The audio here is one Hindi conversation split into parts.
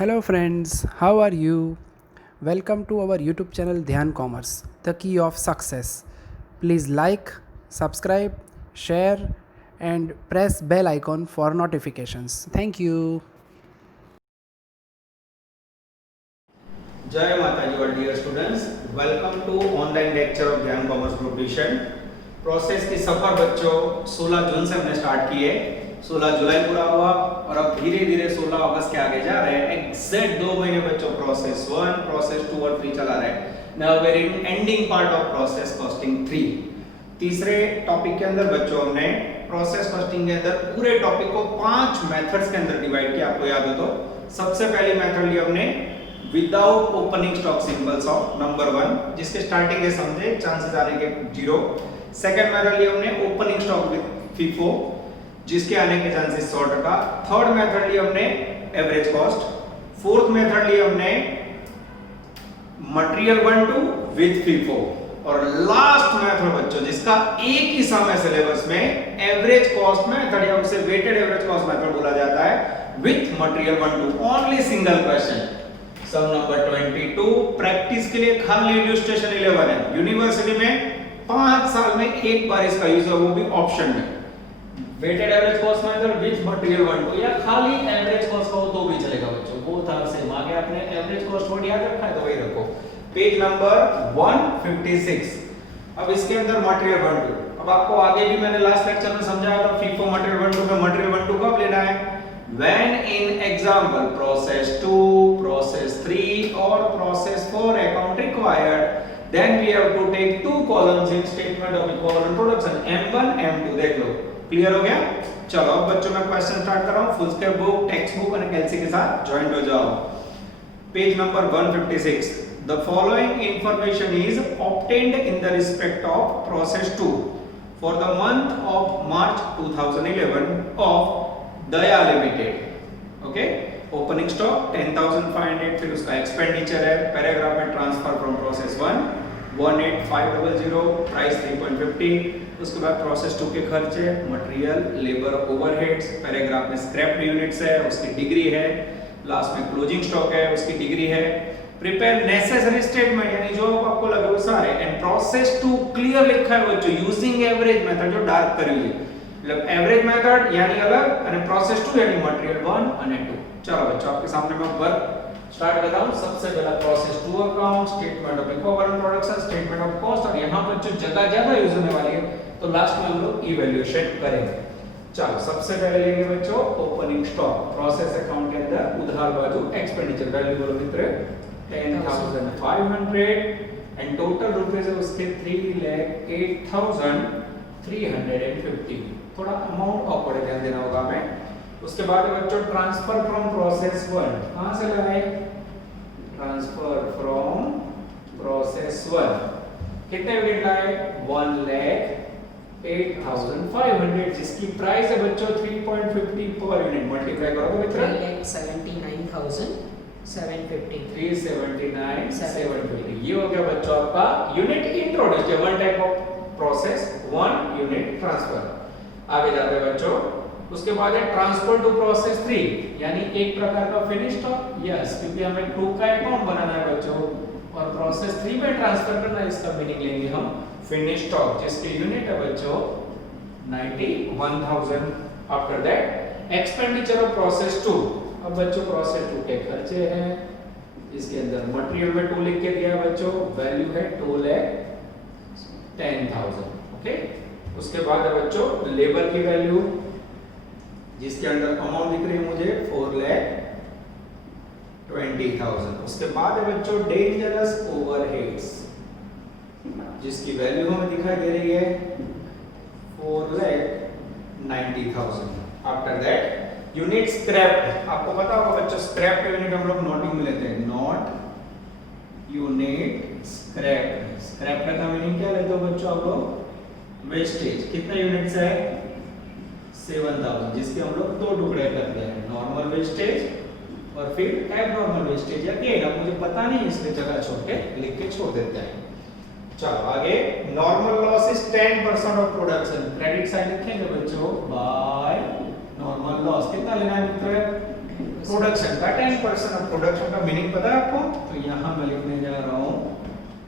Hello friends, how are you? Welcome to our YouTube channel Dhyan Commerce, the key of success. Please like, subscribe, share and press bell icon for notifications. Thank you. जय माता जी और dear students, welcome to online lecture of Dhyan commerce group tuition. Process की सफर बच्चों 16 जून से हमने स्टार्ट की है, 16 जुलाई पूरा हुआ और अब धीरे धीरे 16 अगस्त के आगे जा रहे हैं। एग्जैक्ट 2 महीने बच्चों प्रोसेस 1, प्रोसेस 2 और 3 चला रहे हैं। Now we are in ending part of process costing 3। तीसरे टॉपिक के अंदर बच्चों हमने प्रोसेस कॉस्टिंग के अंदर पूरे टॉपिक को 5 मेथड्स के अंदर डिवाइड किया, आपको याद हो तो। सबसे पहली मेथड ली हमने without opening stock symbols of number 1, जिसके स्टार्टिंग के समझे चांसेस आने के 0। सेकंड मेथड लिया हमने ओपनिंग स्टॉक विद FIFO, जिसके आने के चांसेस 100%। थर्ड मेथड लिया हमने एवरेज कॉस्ट। फोर्थ मेथड लिया हमने मटेरियल 1 टू विद FIFO और लास्ट मेथड बच्चों जिसका एक ही सम है सिलेबस में, एवरेज कॉस्ट मेथड या उसे वेटेड एवरेज कॉस्ट मेथड बोला जाता है with material 1 two. Only single question sum number 22 practice के लिए खाली इलस्ट्रेशन 11 है। यूनिवर्सिटी में 5 साल में एक बार इसका यूज है, वो भी ऑप्शन में। Weighted average cost method with material 1 two या खाली एवरेज कॉस्ट का हो तो भी चलेगा बच्चों, बोथ आर सेम। आगे आपने एवरेज कॉस्ट वर्ड याद रखा है तो वही रखो। Page number 156। अब इसके अंदर मटेरियल 1 टू, अब आपको आगे भी मैंने लास्ट लेक्चर में समझाया था FIFO मटेरियल 1 टू में मटेरियल 1 टू कब लेना है, when in example process 2, process 3 or process 4 account required, then we have to take two columns in statement of equivalent production M1 M2। देख लो क्लियर हो गया। चलो अब बच्चों मैं क्वेश्चन स्टार्ट कर रहा हूं। Foolscap book, textbook और कैलसी के साथ ज्वाइन हो जाओ। Page number 156। The following information is obtained in the respect of process 2 for the month of March 2011 of Daya limited. Okay, opening stock 10,500, फिर उसका एक्सपेंडिचर है पैराग्राफ में ट्रांसफर फ्रॉम प्रोसेस 1 18,500, प्राइस 3.50। उसके बाद प्रोसेस 2 के खर्चे, मटेरियल, लेबर, ओवरहेड्स, पैराग्राफ में स्क्रैप यूनिट्स है, उसकी डिग्री है, लास्ट में क्लोजिंग स्टॉक है, उसकी डिग्री है। प्रिपेयर नेसेसरी स्टेटमेंट यानी जो आपको लगे वो सारे। एंड प्रोसेस 2 क्लियर लिखा है बच्चों यूजिंग एवरेज मेथड, जो डार्क करी हुई है मतलब एवरेज मेथड यानी अलग और प्रोसेस 2 यानी मटेरियल 1 और 2। चलो बच्चों आपके सामने मैं वर्क स्टार्ट करता हूं। सबसे पहला process 2 account, statement of equivalent production, statement of cost, और यहां पर जो जगह ज्यादा यूज होने वाली है तो लास्ट में हम लोग इवैल्यूएशन करेंगे। चलो सबसे पहले लेंगे बच्चों ओपनिंग स्टॉक। प्रोसेस अकाउंट के अंदर उधार बाजू एक्सपेंडिचर वैल्यू बोलो मित्र 10,500 एंड टोटल रुपीस है उसके 3,08,350। थोड़ा अमाउंट ऑकवर्ड ध्यान देना होगा हमें। उसके बाद बच्चों ट्रांसफर फ्रॉम प्रोसेस 1 कहां से लाए, ट्रांसफर फ्रॉम प्रोसेस 1 कितने यूनिट लाए 1,08,500, जिसकी प्राइस है बच्चों 3.50 पर यूनिट। मल्टीप्लाई करो तो मित्र 3,79,750 379,750। ये हो गया बच्चों आपका यूनिट इंट्रोड्यूस किया, one type of process 1 unit transfer. आगे जाते हैं बच्चों। उसके बाद है ट्रांसफर टू प्रोसेस 3 यानी एक प्रकार का फिनिश स्टॉक। यस, क्योंकि हमें ग्रुप का अकाउंट बनाना है बच्चों और प्रोसेस 3 में ट्रांसफर करना है, इसका मीनिंग लेंगे हम फिनिश स्टॉक, जिसकी यूनिट है बच्चों 91,000। After that expenditure of process 2। अब बच्चों प्रोसेस 2 के खर्चे हैं, इसके अंदर मटेरियल में 2 लिख के दिया है बच्चों, वैल्यू है 2,10,000। ओके, उसके बाद है बच्चों लेबर की वैल्यू, जिसके अंदर अमाउंट दिख रही है मुझे 4,20,000। उसके बाद है बच्चों डेंजरस ओवरहेड्स, जिसकी वैल्यू हमें दिखाई दे रही है 4,90,000। After that unit scrap. आपको पता होगा बच्चों स्क्रैप यूनिट हम लोग नोटिंग में लेते हैं, नॉट यूनिट स्क्रैप। स्क्रैप का मीनिंग क्या लेते हो बच्चों आप लोग, वेस्टेज। कितने यूनिट्स है 7,000, जिसके हम लोग 2 टुकड़े करते हैं, नॉर्मल वेस्टेज और फिर एबनॉर्मल वेस्टेज। अगेन अब मुझे पता नहीं इसलिए जगह छोड़ के लिख के छोड़ देते हैं। चलो आगे normal loss is 10% of production. Credit side लिखेंगे बच्चों बाय नॉर्मल लॉस। कितना लेना है मित्र प्रोडक्शन का 10%। अब प्रोडक्शन का मीनिंग पता है आपको? तो यहाँ मैं लिखने जा रहा हूँ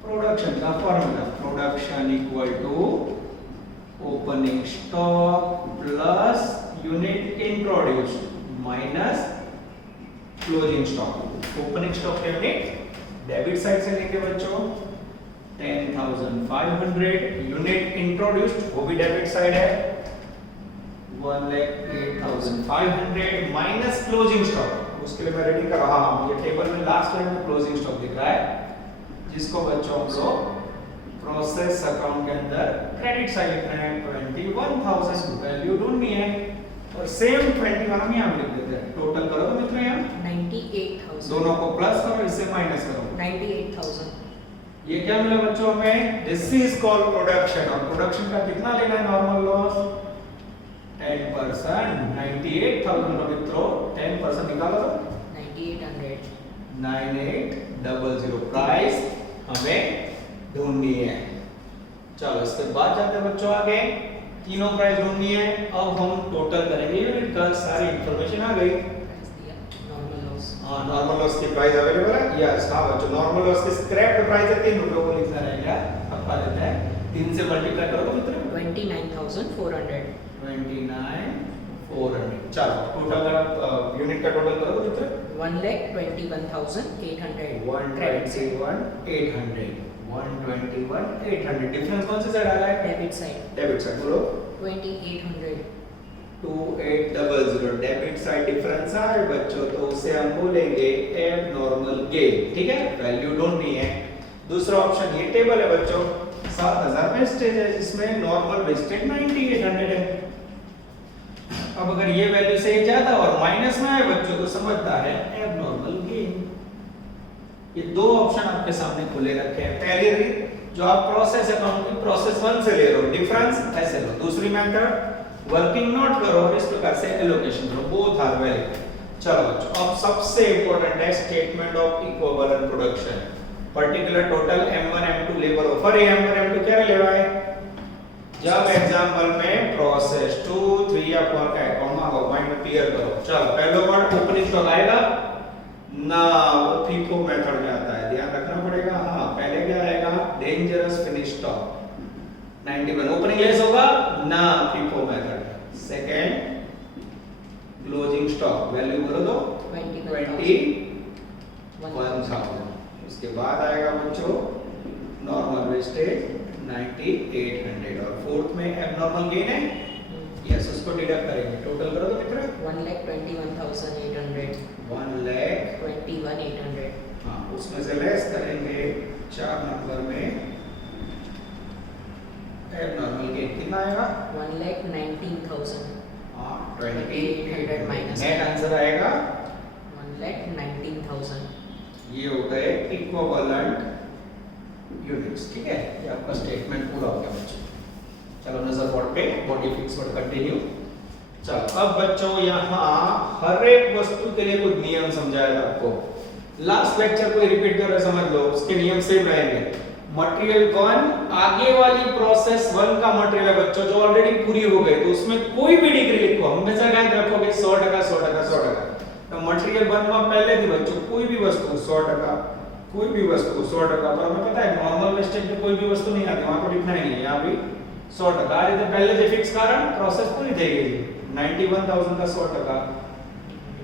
प्रोडक्शन का formula, production equal to opening stock plus unit introduced minus closing stock. Opening stock के यूनिट डेबिट साइड से लेके बच्चों 10,500, यूनिट इंट्रोड्यूस्ड वो भी डेबिट साइड है 1,08,500 माइनस क्लोजिंग स्टॉक। उसके लिए मैं रेडी कर रहा हूं, ये टेबल में लास्ट लाइन में क्लोजिंग स्टॉक दिख रहा है, जिसको बच्चों हम लोग प्रोसेस अकाउंट के अंदर क्रेडिट साइड लिख रहे हैं 21,000, वैल्यू ढूंढनी है और सेम 21 हम यहां लिख देते हैं। टोटल करो तो मित्र यहां 98,000, दोनों को प्लस करो, इससे माइनस करो, 98,000। ये क्या मिला बच्चों हमें? This is called production. और प्रोडक्शन का कितना लेना है नॉर्मल लॉस? 10%। 98,000 का मित्रों 10% निकालो तो 9800, 9800 प्राइस हमें ढूंढनी है। चलो इसके बाद जाते हैं बच्चों आगे, तीनों प्राइस ढूंढनी है। अब हम टोटल करेंगे यूनिट का, सारी इंफॉर्मेशन आ गई। प्राइस दिया, नॉर्मल लॉस। हाँ नॉर्मल लॉस की प्राइस अवेलेबल है, यस। हाँ बच्चों नॉर्मल लॉस की स्क्रैप प्राइस है 3 रुपए को लिखना रहेगा, अब पा देते हैं 3 से मल्टीप्लाई करो तो मित्र 29,400, 29,400। चलो टोटल यूनिट का टोटल करो तो मित्र 1,21,800 121,800 121,800। डिफरेंस कौन से साइड आ रहा है? डेबिट साइड, डेबिट साइड बोलो 2800, 2800 डेबिट साइड डिफरेंस आए बच्चों, तो उसे हम बोलेंगे एबनॉर्मल गेन। ठीक है, वैल्यू ढूंढनी है। दूसरा ऑप्शन ये टेबल है बच्चों, 7,000 वेस्टेज है जिसमें नॉर्मल वेस्टेज 9800 है। अब अगर ये वैल्यू से ज्यादा और माइनस में है बच्चों तो समझता है एबनॉर्मल गेन। ये दो ऑप्शन आपके सामने खुले रखे हैं। पहली रीत जो आप प्रोसेस अकाउंट की प्रोसेस 1 से ले रहे हो, डिफरेंस ऐसे लो। दूसरी मेथड वर्किंग नोट करो और इस प्रकार से एलोकेशन करो, बोथ आर वैलिड। चलो बच्चों अब सबसे इंपॉर्टेंट है statement of equivalent production. Particular total M1 M2 labour offer है, M1 M2 क्या लेवा है? जब एग्जांपल में प्रोसेस 2 3 या 4 का अकाउंट मांगो, माइंड में क्लियर करो। चलो पहला वर्ड ओपनिंग स्टॉक आएगा ना, वो फीफो मेथड में आता है, ध्यान रखना पड़ेगा। हाँ पहले क्या आएगा? Dangerous finish stock 91 opening less होगा ना, FIFO method. Second closing stock value बोलो तो 21,000। उसके बाद आएगा बच्चों नॉर्मल वेस्टेज 9800 और फोर्थ में एबनॉर्मल गेन है, यस उसको डिडक्ट करेंगे। टोटल करो तो मित्र 1,21,800, 1,21,800। हाँ उसमें से लेस करेंगे 4 नंबर में एबनॉर्मल गेन कितना आएगा? 1,19,000, हाँ 2800 माइनस नेट आंसर आएगा 1,19,000। ये हो गए इक्विवेलेंट यूनिट्स। ठीक है, ये आपका स्टेटमेंट पूरा हो गया बच्चों। चलो नजर बोर्ड पे, बॉडी फिक्स वर्ड कंटिन्यू। चलो अब बच्चों यहाँ हर एक वस्तु के लिए कुछ नियम समझाया था आपको। लास्ट लेक्चर को रिपीट कर रहे समझ लो, उसके नियम सेम रहेंगे। मटेरियल 1 आगे वाली प्रोसेस 1 का मटेरियल है बच्चों जो ऑलरेडी पूरी हो गई, तो उसमें कोई भी डिग्री लिखो, हमेशा याद रखोगे 100% 100% 100%। तो मटेरियल 1 में पहले थी बच्चों कोई भी वस्तु 100%, कोई भी वस्तु 100%, पर हमें पता है नॉर्मल वेस्टेज में कोई भी वस्तु नहीं आती, वहां को लिखना ही नहीं है। यहाँ भी 100% आ रही थी पहले से फिक्स कारण प्रोसेस पूरी થઈ गई थी। 91,000 का 100%,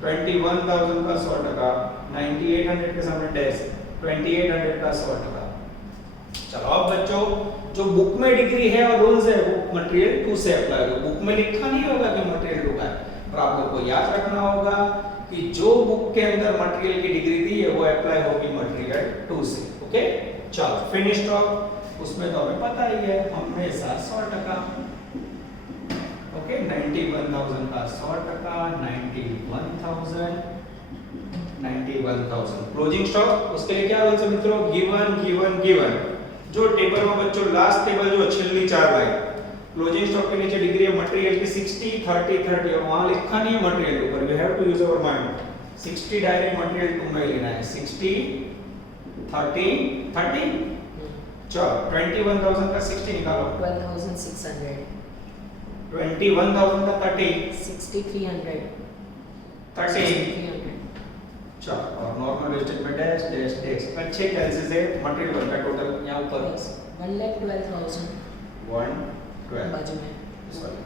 21,000 का 100%, 9800 के सामने डैश, 2800 का 100%। चलो अब बच्चों जो बुक में डिग्री है और रूल्स है वो मटेरियल 2 से अप्लाई होगा। बुक में लिखा नहीं होगा कि मटेरियल 2 का है, पर आपको को याद रखना होगा कि जो बुक के अंदर मटेरियल की डिग्री दी है वो अप्लाई होगी मटेरियल 2 से। ओके चलो फिनिश स्टॉक उसमें तो हमें पता ही है हमेशा 100%। ओके 91,000 का 100%, 91,000 क्लोजिंग स्टॉक। उसके लिए क्या रूल्स है मित्रों? गिवन जो टेबल में बच्चों लास्ट टेबल जो छिल्ली 4 लाइन क्लोजिंग स्टॉक के नीचे डिग्री है मटेरियल की 60 30 30 और वहां लिखा नहीं है मटेरियल के ऊपर, we have to use our mind. 60 direct material 2 में लेना है, 60 30 30। चलो 21,000 का 60 निकालो, 12,600, 21,000 का 30 6,300, 300. चलो, और नॉर्मल वेस्टेज में डैश डैश डैश अच्छे कैलसी से मटेरियल वन का टोटल यहाँ ऊपर Yes. 1,12,000 112 बाजू में सॉरी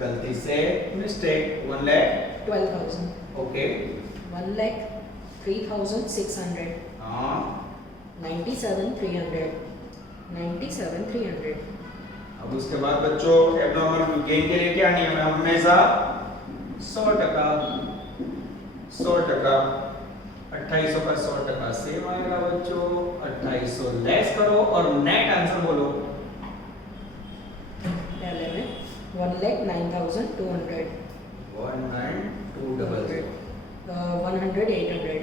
गलती से मिस्टेक 1 लाख 12,000. ओके 1,03,600. हाँ 97,300. 97,300. अब उसके बाद बच्चों एब्नॉर्मल गेन के लिए क्या नियम है हमेशा 100% 2800 का 100% सेम आएगा बच्चों 2800 लेस करो और नेट आंसर बोलो पहले में 1,09,200. 19200 100, 800.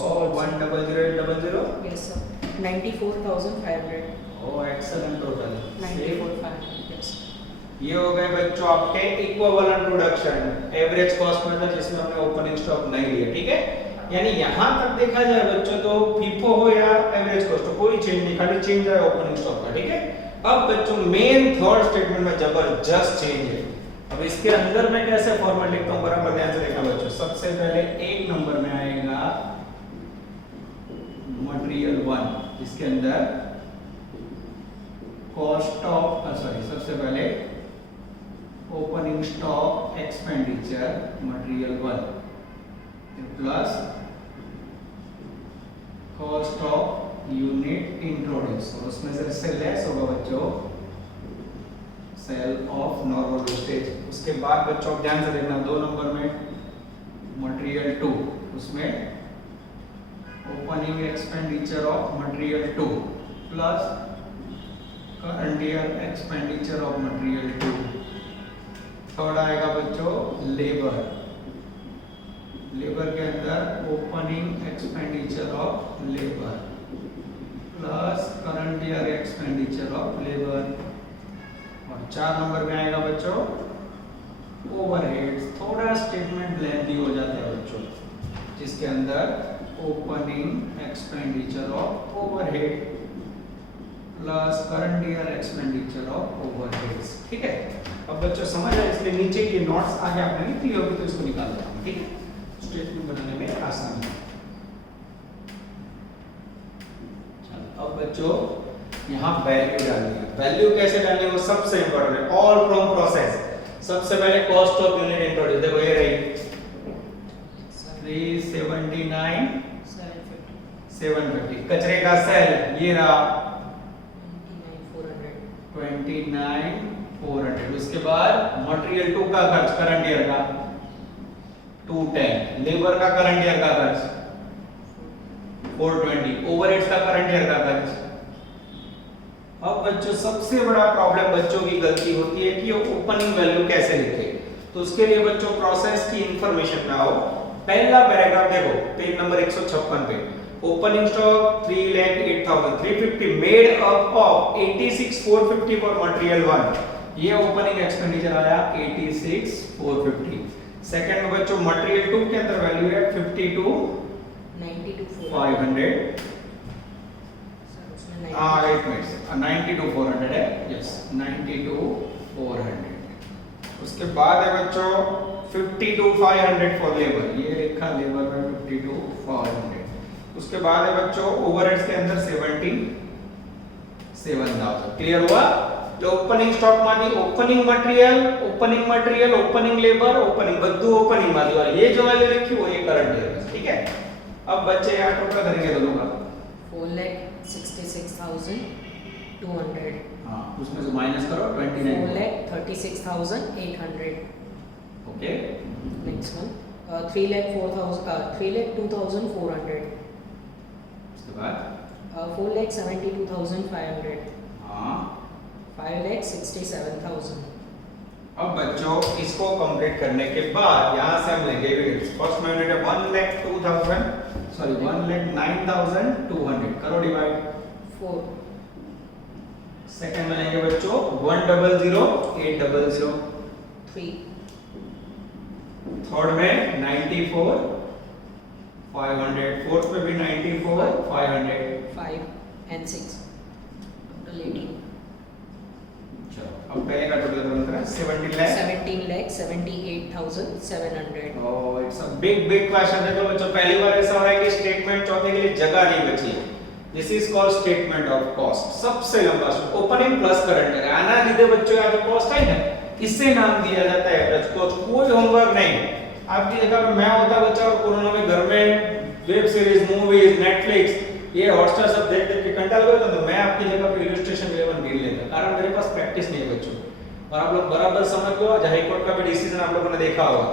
और 100,000 Yes, sir. 94,500. ओ एक्सीलेंट टोटल 94,500. Yes. ये हो गए बच्चों आपके equivalent production average cost method जिसमें हमने ओपनिंग स्टॉक नहीं लिया ठीक है यानी यहां तक देखा जाए बच्चों तो फीफो हो या एवरेज कॉस्ट कोई चेंज नहीं खाली चेंज है ओपनिंग स्टॉक का ठीक है अब बच्चों मेन थर्ड स्टेटमेंट में जबरदस्त चेंज है अब इसके अंदर मैं कैसे फॉर्मेट लिखता हूं बराबर ध्यान से देखना बच्चों सबसे पहले एक नंबर में आएगा मटेरियल 1 जिसके अंदर कॉस्ट ऑफ सॉरी सबसे पहले opening stock expenditure material 1 plus cost of unit introduce और उसमें से लेस होगा बच्चों सेल ऑफ नॉर्मल वेस्टेज उसके बाद बच्चों ध्यान से देखना 2 नंबर में मटेरियल 2 उसमें opening expenditure of material 2 plus current year expenditure of material 2 third आएगा बच्चों लेबर के अंदर opening expenditure of labour plus current year expenditure of labour और 4 नंबर में आएगा बच्चों ओवरहेड्स थोड़ा स्टेटमेंट लेंथी हो जाता है बच्चों जिसके अंदर opening expenditure of overhead plus current year expenditure of overheads ठीक है अब बच्चों समझ आए इसलिए नीचे के नोट्स आगे आपने नहीं क्लियर होगी तो इसको निकाल देना ठीक है स्टेटमेंट बनाने में आसानी है चलो अब बच्चों यहाँ वैल्यू डालनी है वैल्यू कैसे डालनी है वो सबसे इंपॉर्टेंट है ऑल फ्रॉम प्रोसेस सबसे पहले कॉस्ट ऑफ यूनिट इंट्रोड्यूस देखो ये रही 379 750 कचरे का सेल ये रहा 29,400 उसके बाद मटेरियल 2 का खर्च करंट ईयर का 210 लेबर का करंट ईयर का खर्च 420 ओवरहेड्स का करंट ईयर का खर्च अब बच्चों सबसे बड़ा प्रॉब्लम बच्चों की गलती होती है कि ओपनिंग वैल्यू कैसे लिखे तो उसके लिए बच्चों प्रोसेस की इंफॉर्मेशन में आओ पहला पैराग्राफ देखो पेज नंबर 156 पे opening stock 3,08,350 made up of 86,450 for material 1 ये ओपनिंग एक्सपेंडिचर आया 86,450 सेकंड में बच्चों मटेरियल 2 के अंदर वैल्यू है 52,500 8 मिनट्स 92,400 है यस 92,400 उसके बाद है बच्चों 52,500 फॉर लेबर ये लिखा लेबर में 52,500 उसके बाद है बच्चों ओवरहेड्स के अंदर 77,000 क्लियर हुआ तो ओपनिंग स्टॉक मानी opening material opening labour opening बद्दू ओपनिंग मानी वाली ये जो वैल्यू लिखी वो ये करंट ईयर ठीक है अब बच्चे यहाँ टोटल करेंगे दोनों का 4,66,200. हाँ उसमें से माइनस करो 29 4,36,800. Okay Next one. 3,02,400. उसके बाद 4,72,500. हाँ 5,67,000. अब बच्चों इसको कंप्लीट करने के बाद यहाँ से हम लेंगे यूनिट्स फर्स्ट में यूनिट है 1,09,200 करो डिवाइड 4. सेकंड में लेंगे बच्चों 1,00,800 3. थर्ड में 94,500 फोर्थ में भी 94,500 5 and 6. Total 18. चलो अब पहले का टोटल करो करा 17 lakh 17 lakh 78,700. Oh it's a big question. देखो बच्चों पहली बार ऐसा हो रहा है कि स्टेटमेंट चौथे के लिए जगह नहीं बची है। This is called statement of cost, सबसे लंबा ओपनिंग प्लस करंट है। आना लीधे बच्चों या जो कॉस्ट है ना इससे नाम दिया जाता है एवरेज कॉस्ट। कोई होमवर्क नहीं। आपकी जगह पे मैं होता बच्चा और कोरोना में घर में वेब सीरीज मूवीज नेटफ्लिक्स ये हॉटस्टार सब देख देख के कंटाल गए तो मैं आपकी जगह पे इलस्ट्रेशन 11 गिन लेता, कारण मेरे पास प्रैक्टिस नहीं है बच्चों। और आप लोग बराबर समझ लो, हाई कोर्ट का भी डिसीजन आप लोगों ने देखा होगा,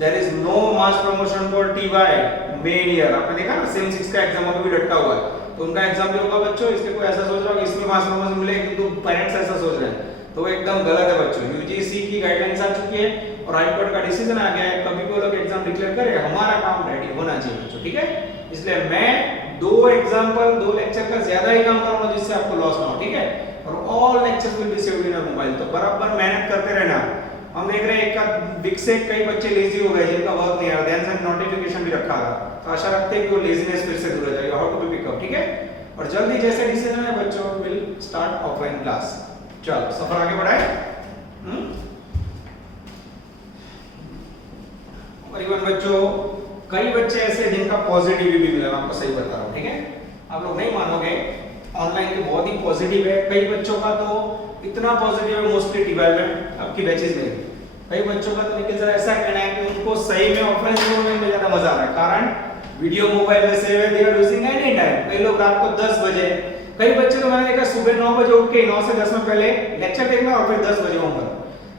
there is no mass promotion for TY main year. आपने देखा ना सेम 6 का एग्जाम अभी भी लटका हुआ है, तो उनका एग्जाम भी होगा बच्चों। इसके कोई ऐसा सोच रहा होगा इसमें मास प्रमोशन मिलेगा किंतु पेरेंट्स ऐसा सोच रहे हैं, तो वो एकदम गलत है बच्चों। यूजीसी की गाइडलाइंस आ चुकी है और हाई कोर्ट का डिसीजन आ गया है, कभी कोई लोग एग्जाम डिक्लेयर करे, हमारा काम रेडी होना चाहिए बच्चों, ठीक है। इसलिए मैं 2 एग्जांपल 2 लेक्चर का ज्यादा ही काम करूंगा जिससे आपको लॉस ना हो, ठीक है। और all lectures will be saved in your mobile, तो बराबर मेहनत करते रहना। हम देख रहे हैं एक का विक से कई बच्चे लेजी हो गए जिनका वर्क नहीं आ रहा, ध्यान से नोटिफिकेशन भी रखा था, तो आशा रखते हैं कि वो लेजीनेस फिर से दूर हो जाएगा। How to be pick up, ठीक है। और जल्दी जैसे डिसीजन है बच्चों विल स्टार्ट ऑफलाइन क्लास। चलो सफर आगे बढ़ाए। और इवन बच्चों कई बच्चे ऐसे जिनका पॉजिटिव भी मिला, मैं आपको सही बता रहा हूं, ठीक है। आप लोग नहीं मानोगे, ऑनलाइन के बहुत ही पॉजिटिव है। कई बच्चों का तो इतना पॉजिटिव है, मोस्टली डिवेलपमेंट आपकी बैचेस में। कई बच्चों का तो लेकिन जरा ऐसा कहना है कि उनको सही में ऑफलाइन में ज्यादा मजा आ रहा है, कारण वीडियो मोबाइल में सेव है, they are using any time. कई लोग रात को 10 बजे, कई बच्चे तो मैंने देखा सुबह 9 बजे उठ के 9 से 10 में पहले लेक्चर देखना और फिर 10 बजे होमवर्क।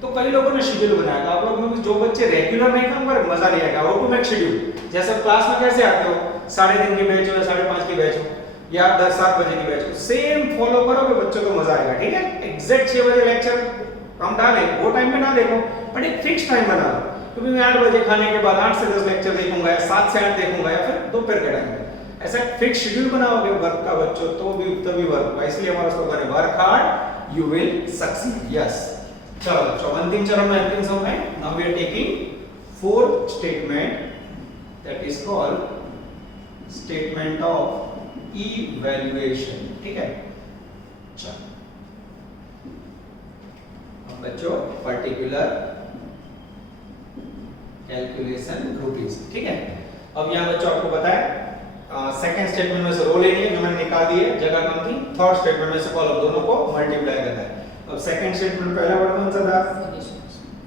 तो कई लोगों ने शेड्यूल बनाया था। आप लोग में भी जो बच्चे रेगुलर नहीं काम कर मजा नहीं आएगा। हाउ टू मेक शेड्यूल, जैसे क्लास में कैसे आते हो, 3:30 की बैच हो या 5:30 की बैच हो या 7 बजे की बैच हो, सेम फॉलो करोगे बच्चों को मजा आएगा, ठीक है। एग्जैक्ट 6 बजे लेक्चर हम डालें वो टाइम पे ना देखो, बट एक फिक्स टाइम बना लो। क्योंकि मैं 8 बजे खाने के बाद 8 से 10 लेक्चर देखूंगा या 7 से 8 देखूंगा या फिर दोपहर के टाइम पे। ऐसा फिक्स शेड्यूल बनाओगे वर्क का बच्चों तो भी तभी वर्क होगा। इसलिए हमारा स्लोगन है work hard you will succeed. Yes चलो बच्चों अंतिम चरण में अंतिम समय now we are taking 4th statement that is called statement of evaluation, ठीक है। चलो अब बच्चों पर्टिकुलर कैलकुलेशन रुपीस, ठीक है। अब यहां बच्चों आपको पता है सेकंड स्टेटमेंट में से रो लेनी है जो मैंने निकाल दी है, जगह कम थी। थर्ड स्टेटमेंट में से कॉलम दोनों को मल्टीप्लाई करना है। अब सेकंड स्टेटमेंट पहला वर्ड कौन सा था,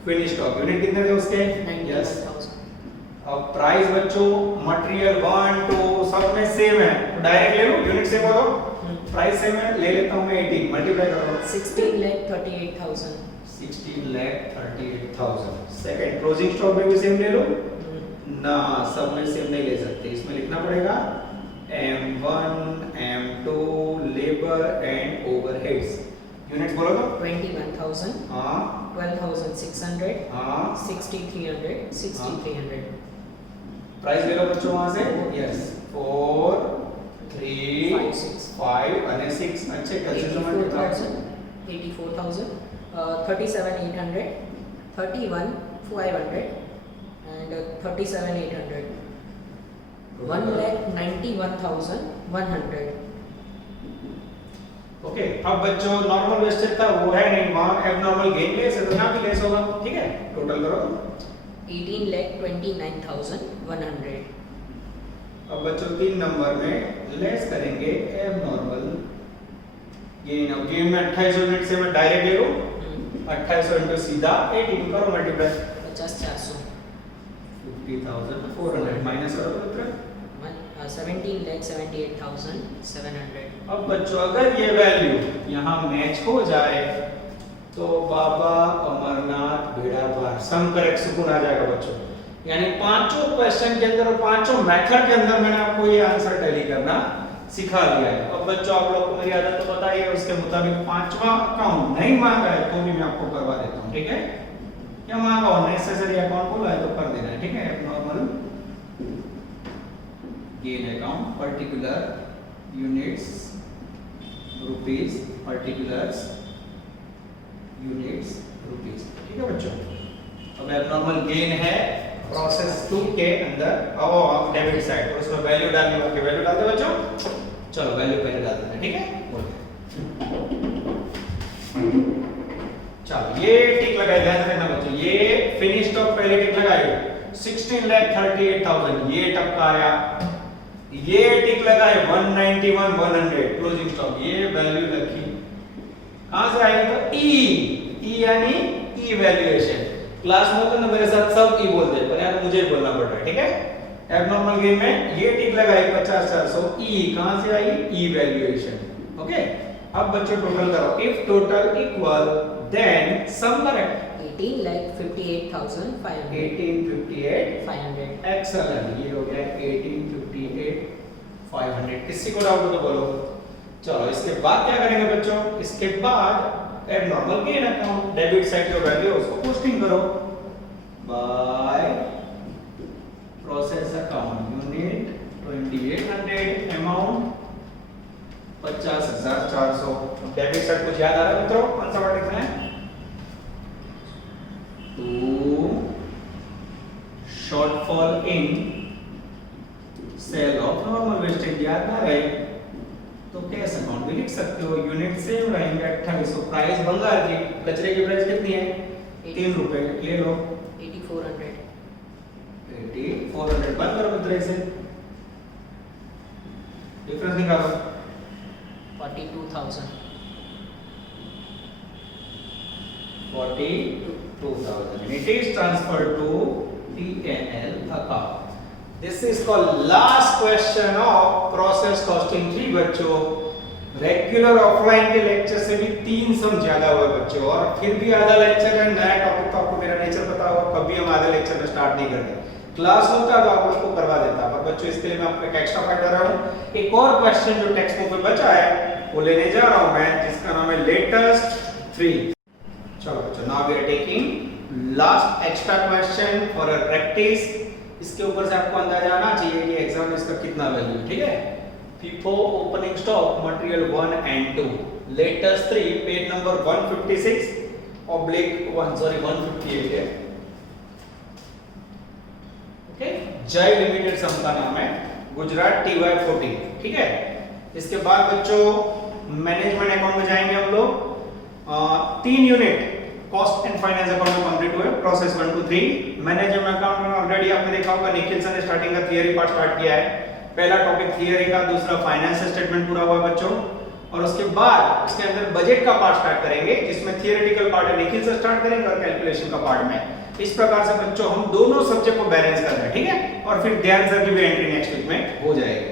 फिनिश स्टॉक। यूनिट कितने थे उसके, यस। अब प्राइस बच्चों मटेरियल 1 2 सब में सेम है, तो डायरेक्ट ले लो, यूनिट सेम हो तो प्राइस सेम है, ले लेता हूं मैं 18 मल्टीप्लाई करो 16,38,000 16,38,000। सेकंड क्लोजिंग स्टॉक में भी सेम ले लो ना, सब में सेम नहीं ले सकते, इसमें लिखना पड़ेगा M1 M2 labour and overheads. Units बोलो तो 21,000 हां 12,600 हां 6,300 6,300 प्राइस ले लो बच्चों वहां से, यस 4 3 5 6 5 અને 6 अच्छे कैलकुलेशन में 84,000 37,800 31,500 and 37,800 1,91,100। ओके अब बच्चों नॉर्मल वेस्टेज था वो है नहीं, वहां एबनॉर्मल गेन लेस है तो यहां भी लेस होगा, ठीक है। टोटल करो 18,29,100। अब बच्चों 3 नंबर में लेस करेंगे एबनॉर्मल गेन। अब गेन में 28 यूनिट से मैं डायरेक्ट ले लूं 2800 इनटू सीधा 18 करो मल्टीप्लाई 50,400 50,400 माइनस करो तो कितना 17,78,700। अब बच्चों अगर ये वैल्यू यहाँ मैच हो जाए तो बाबा अमरनाथ बेड़ा पार, सम करेक्ट सुकून आ जाएगा बच्चों। यानी पांचों क्वेश्चन के अंदर और पांचों मेथड के अंदर मैंने आपको ये आंसर टैली करना सिखा दिया है। अब बच्चों आप लोग को मेरी आदत तो बताइए, उसके मुताबिक 5वां अकाउंट नहीं मांगा है तो भी मैं आपको करवा देता हूँ, ठीक है। क्या मांगा हो नेसेसरी अकाउंट बोला है तो कर देना है, ठीक है। Abnormal gain account particular units rupees particulars units rupees, ठीक है बच्चों। अब एबनॉर्मल गेन है प्रोसेस 2 के अंदर अब डेबिट साइड और उसमें वैल्यू डालनी होगी, वैल्यू डाल दे बच्चों। चलो वैल्यू पहले डाल देते हैं, ठीक है। चलो ये टिक लगाए, ध्यान से देखना बच्चों, ये फिनिश स्टॉक पहले टिक लगाए 16,38,000, ये टपका आया, ये टिक लगाए 191,100 क्लोजिंग स्टॉक, ये वैल्यू रखी, कहां से आएगी तो ई यानी ई वैल्यूएशन। क्लास में तो ना मेरे साथ सब ई बोलते हैं, पर यार मुझे ही बोलना पड़ रहा है, ठीक है। एबनॉर्मल गेम में ये टिक लगाई 50,400, ई कहां से आई, ई वैल्यूएशन, ओके। अब बच्चों टोटल करो, if total equal then sum correct, 18,58,500 1858 excellent, ये हो गया 1858,500। किसी को डाउट हो तो बोलो। चलो इसके बाद क्या करेंगे बच्चों, इसके बाद abnormal gain account, debit side जो वैल्यू है उसको पोस्टिंग करो by process account unit 2800 amount 50,400। Debit side कुछ याद आ रहा है मित्रों, कौन सा वर्ड लिखना है, to shortfall in sale of normal wastage, याद ना रहे तो कैश अकाउंट भी लिख सकते हो, यूनिट सेम रहेंगे 2800। प्राइस भंगार की, कचरे की प्राइस कितनी है 3 रुपए, ले लो 8400 8400 बंद करो मित्र, इसे डिफरेंस निकालो 42,000 42,000 and it is transferred to P&L account. This is called last question of process costing 3 बच्चों। रेगुलर ऑफलाइन के लेक्चर से भी 3 सम ज्यादा हुए बच्चों, और फिर भी आधा लेक्चर है नया टॉपिक, तो आपको मेरा नेचर पता होगा, कभी हम आधे लेक्चर में स्टार्ट नहीं करते। क्लास होता तो आप उसको करवा देता, पर बच्चों इसके लिए मैं आपको एक एक्स्ट्रा फाइट कर रहा हूं। एक और क्वेश्चन जो टेक्स्ट बुक में बचा है वो लेने जा रहा हूं मैं, जिसका नाम है लेटेस्ट 3। चलो बच्चों, now we are taking last extra question for a practice. इसके ऊपर से आपको अंदाजा आना चाहिए कि एग्जाम में इसका कितना वैल्यू है, ठीक है। FIFO opening stock material 1 and 2, latest 3, page number 156/158 है, ओके। जय लिमिटेड सम का नाम है, गुजरात TY14, ठीक है। इसके बाद बच्चों मैनेजमेंट अकाउंट में जाएंगे हम लोग। 3 unit cost and finance account में कंप्लीट हुए, प्रोसेस 1 to 3। मैनेजमेंट अकाउंट में ऑलरेडी आपने देखा होगा निखिल सर ने स्टार्टिंग का थियरी पार्ट स्टार्ट किया है। पहला टॉपिक थियरी का, दूसरा फाइनेंस स्टेटमेंट पूरा हुआ बच्चों, और उसके बाद इसके अंदर बजट का पार्ट स्टार्ट करेंगे, जिसमें थियरेटिकल पार्ट है निखिल सर स्टार्ट करेंगे और कैलकुलेशन का पार्ट में। इस प्रकार से बच्चों हम दोनों सब्जेक्ट को बैलेंस कर रहे हैं, ठीक है। और फिर ध्यान सर की भी एंट्री नेक्स्ट वीक में हो जाएगी,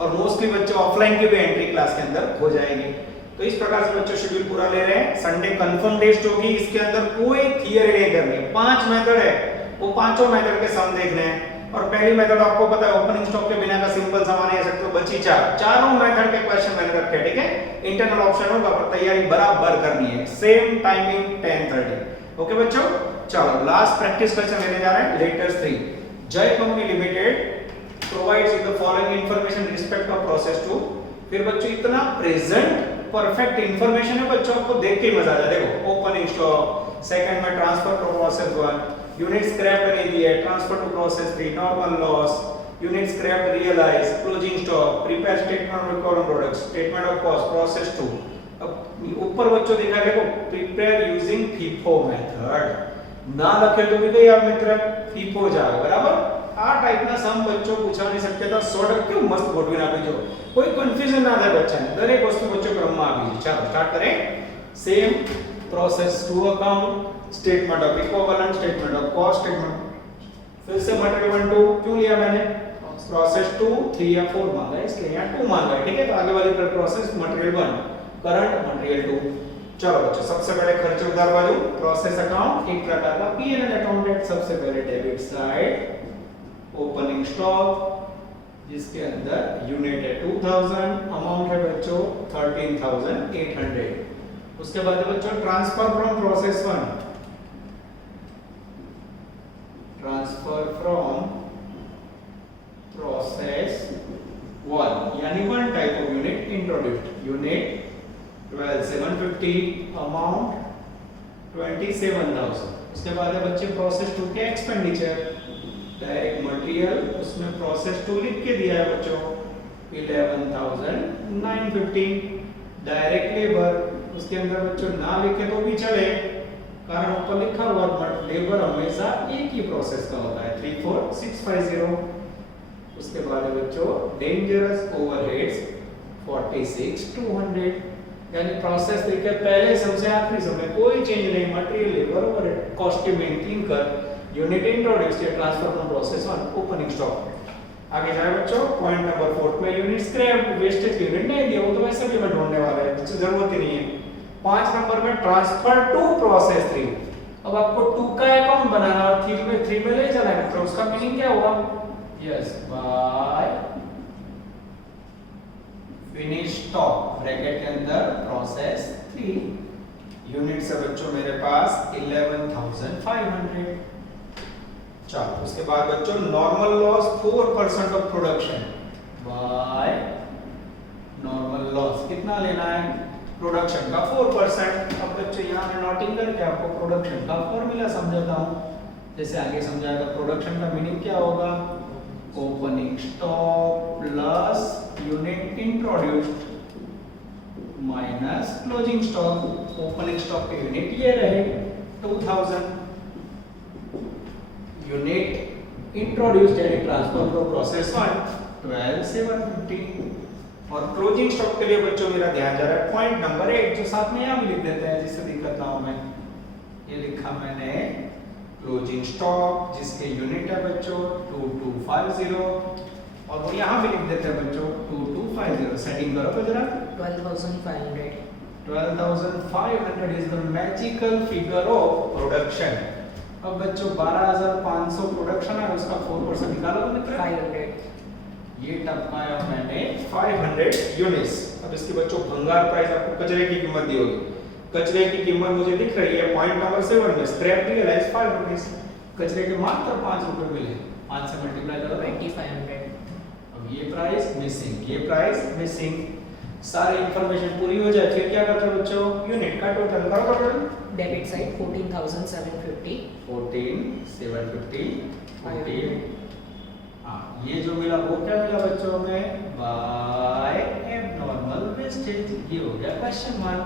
और मोस्टली बच्चों ऑफलाइन की भी एंट्री क्लास के अंदर हो जाएगी। तो इस प्रकार से बच्चों शेड्यूल पूरा ले रहे हैं। संडे कंफर्म टेस्ट होगी, इसके अंदर कोई थियरी नहीं करनी है। 5 मेथड है, वो पांचों मेथड के सम देखने हैं। और पहली मेथड आपको पता है ओपनिंग स्टॉक के बिना का सिंपल सम आने सकते हो, बची 4। चारों मेथड के क्वेश्चन मैंने रखे, ठीक है। इंटरनल ऑप्शन होगा, पर तैयारी बराबर करनी है। सेम टाइमिंग 10:30, ओके बच्चों। चलो लास्ट प्रैक्टिस क्वेश्चन लेने जा रहे हैं, लेटेस्ट 3। जय company limited provides with the following information respect of process 2। फिर बच्चों इतना प्रेजेंट परफेक्ट इंफॉर्मेशन है बच्चों, आपको देख के मजा आ जाए। देखो ओपनिंग स्टॉक, सेकंड में transfer to process 1, unit scrap नहीं दी है, transfer to process 3, normal loss, unit scrap realise, closing stock, prepare statement of record products, statement of cost, process 2। अब ऊपर बच्चों देखा देखो प्रिपेयर यूजिंग FIFO मेथड, ना लखे तो भी गई आप मित्र FIFO जाओ, बराबर। आ टाइप ना सम बच्चों पूछा नहीं सकते था, 100% क्यों मस्त गोठवी ना जो कोई कंफ्यूजन ना था बच्चा ने, दरेक वस्तु बच्चों क्रम में आ गई। चलो स्टार्ट करें। Same process 2 account, statement of equivalent, statement of cost, statement. फिर से मटेरियल 1 2 क्यों लिया मैंने, प्रोसेस 2 3 या 4 मांगा है, इसलिए यहां 2 मांगा है, ठीक है। तो आगे वाली प्रोसेस मटेरियल 1, करंट मटेरियल 2। चलो बच्चों सबसे पहले खर्च उधार बाजू, प्रोसेस अकाउंट एक प्रकार का P&L अकाउंट है। सबसे पहले डेबिट साइड ओपनिंग स्टॉक, जिसके अंदर यूनिट है 2000, अमाउंट है बच्चों 13,800। उसके बाद है बच्चों transfer from process 1, transfer from process 1 यानी 1 type of unit introduced, unit 12,750, amount 27,000। उसके बाद है बच्चे प्रोसेस 2 के एक्सपेंडिचर, डायरेक्ट मटेरियल, उसमें प्रोसेस 2 लिख के दिया है बच्चों 11,950। डायरेक्ट लेबर, उसके अंदर बच्चों ना लिखे तो भी चले, कारण ऊपर लिखा हुआ लेबर हमेशा एक ही प्रोसेस का होता है 34650। उसके बाद है बच्चों डेंजरस ओवरहेड्स 46200, यानी प्रोसेस देखिए पहले सबसे आखिरी समय कोई चेंज नहीं, मटेरियल लेबर ओवरहेड कॉस्ट के मेंटेन कर यूनिट इंट्रोड्यूस या transfer from process on opening stock. आगे जाए बच्चों पॉइंट नंबर 4 में यूनिट स्क्रैप वेस्टेज यूनिट नहीं दिया, वो तो वैसे भी मैं ढूंढने वाला है, इसकी जरूरत ही नहीं है। 5 नंबर में ट्रांसफर टू प्रोसेस 3, अब आपको 2 का अकाउंट बनाना और 3 में ले जाना है, तो उसका मीनिंग क्या होगा? Yes, by finish stock bracket के अंदर प्रोसेस 3। यूनिट से बच्चों मेरे पास 11500। चलो उसके बाद बच्चों normal loss 4% of production by normal loss कितना लेना है? प्रोडक्शन का 4%। अब बच्चों यहाँ मैं नोटिंग करके आपको प्रोडक्शन का फॉर्मूला समझाता हूँ, जैसे आगे समझाएगा। प्रोडक्शन का मीनिंग क्या होगा? Opening stock plus unit introduced minus closing stock. Opening stock के यूनिट ये रहे 2000, यूनिट इंट्रोड्यूस्ड यानी ट्रांसफर फ्रॉम प्रोसेस 1 12750। और क्लोजिंग स्टॉक के लिए बच्चों मेरा ध्यान जा रहा है पॉइंट नंबर 8, जो साथ में यहाँ भी लिख देते हैं जिससे दिक्कत ना हो। मैं ये लिखा मैंने क्लोजिंग स्टॉक जिसके यूनिट है बच्चों 2250, और वो यहाँ भी लिख देते हैं बच्चों 2250। सेटिंग करो तो जरा 12,500। 12,500 is the magical figure of production. अब बच्चों 12,500 प्रोडक्शन है, उसका 4% निकालो तो मित्र 500। ये टपकाया मैंने 500 यूनिट्स। अब इसकी बच्चों भंगार प्राइस आपको कचरे की कीमत दी होगी, कचरे की कीमत मुझे दिख रही है पॉइंट नंबर 7 में स्क्रैप रियलाइज 5 रुपीस, कचरे के मात्र 5 रुपए मिले, 5 से मल्टीप्लाई करो 2500। अब ये प्राइस मिसिंग, ये प्राइस मिसिंग, सारी इंफॉर्मेशन पूरी हो जाए फिर क्या करते हो बच्चों? यूनिट का टोटल करो टोटल। Debit side 14,750। 14,750 14। हाँ, ये जो मिला वो क्या मिला बच्चों में? By abnormal wastage. ये हो गया क्वेश्चन मार्क।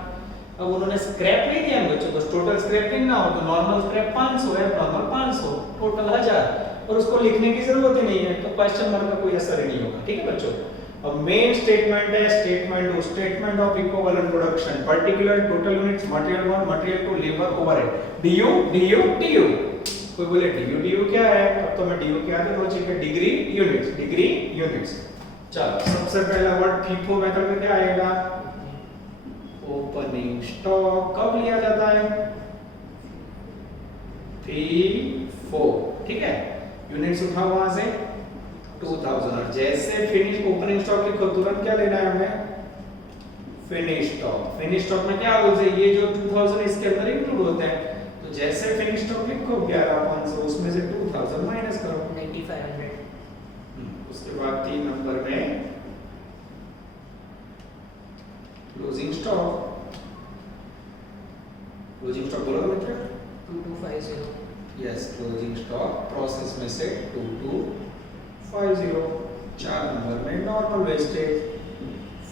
अब उन्होंने स्क्रैप नहीं दिया बच्चों को, टोटल स्क्रैपिंग ना हो तो नॉर्मल स्क्रैप 500 है, नॉर्मल 500, टोटल 1000, और उसको लिखने की जरूरत ही नहीं है, तो क्वेश्चन मार्क का कोई असर ही नहीं होगा। ठीक है बच्चों। अब मेन स्टेटमेंट है statement of equivalent production, particular total units, material 1, material 2, labour overhead. DU कोई बोले डीयू क्या है? अब तो मैं डीयू के आगे लॉजिक है डिग्री यूनिट्स। चलो सबसे पहला वर्ड FIFO मेथड में क्या आएगा? ओपनिंग स्टॉक कब लिया जाता है? FIFO। ठीक है, यूनिट्स उठाओ वहां से 2000, और जैसे फिनिश ओपनिंग स्टॉक लिखो तुरंत क्या लेना है हमें? Finish stock. फिनिश स्टॉक में क्या रूल्स है? ये जो 2000 इसके अंदर इंक्लूड होते हैं, तो जैसे फिनिश स्टॉक लिखो 11500, उसमें से 2000 माइनस करो 9500। उसके बाद 3 नंबर में क्लोजिंग स्टॉक। क्लोजिंग स्टॉक बोलो मित्र 2250। यस, क्लोजिंग स्टॉक प्रोसेस में से 2250। 4 नंबर में नॉर्मल वेस्टेज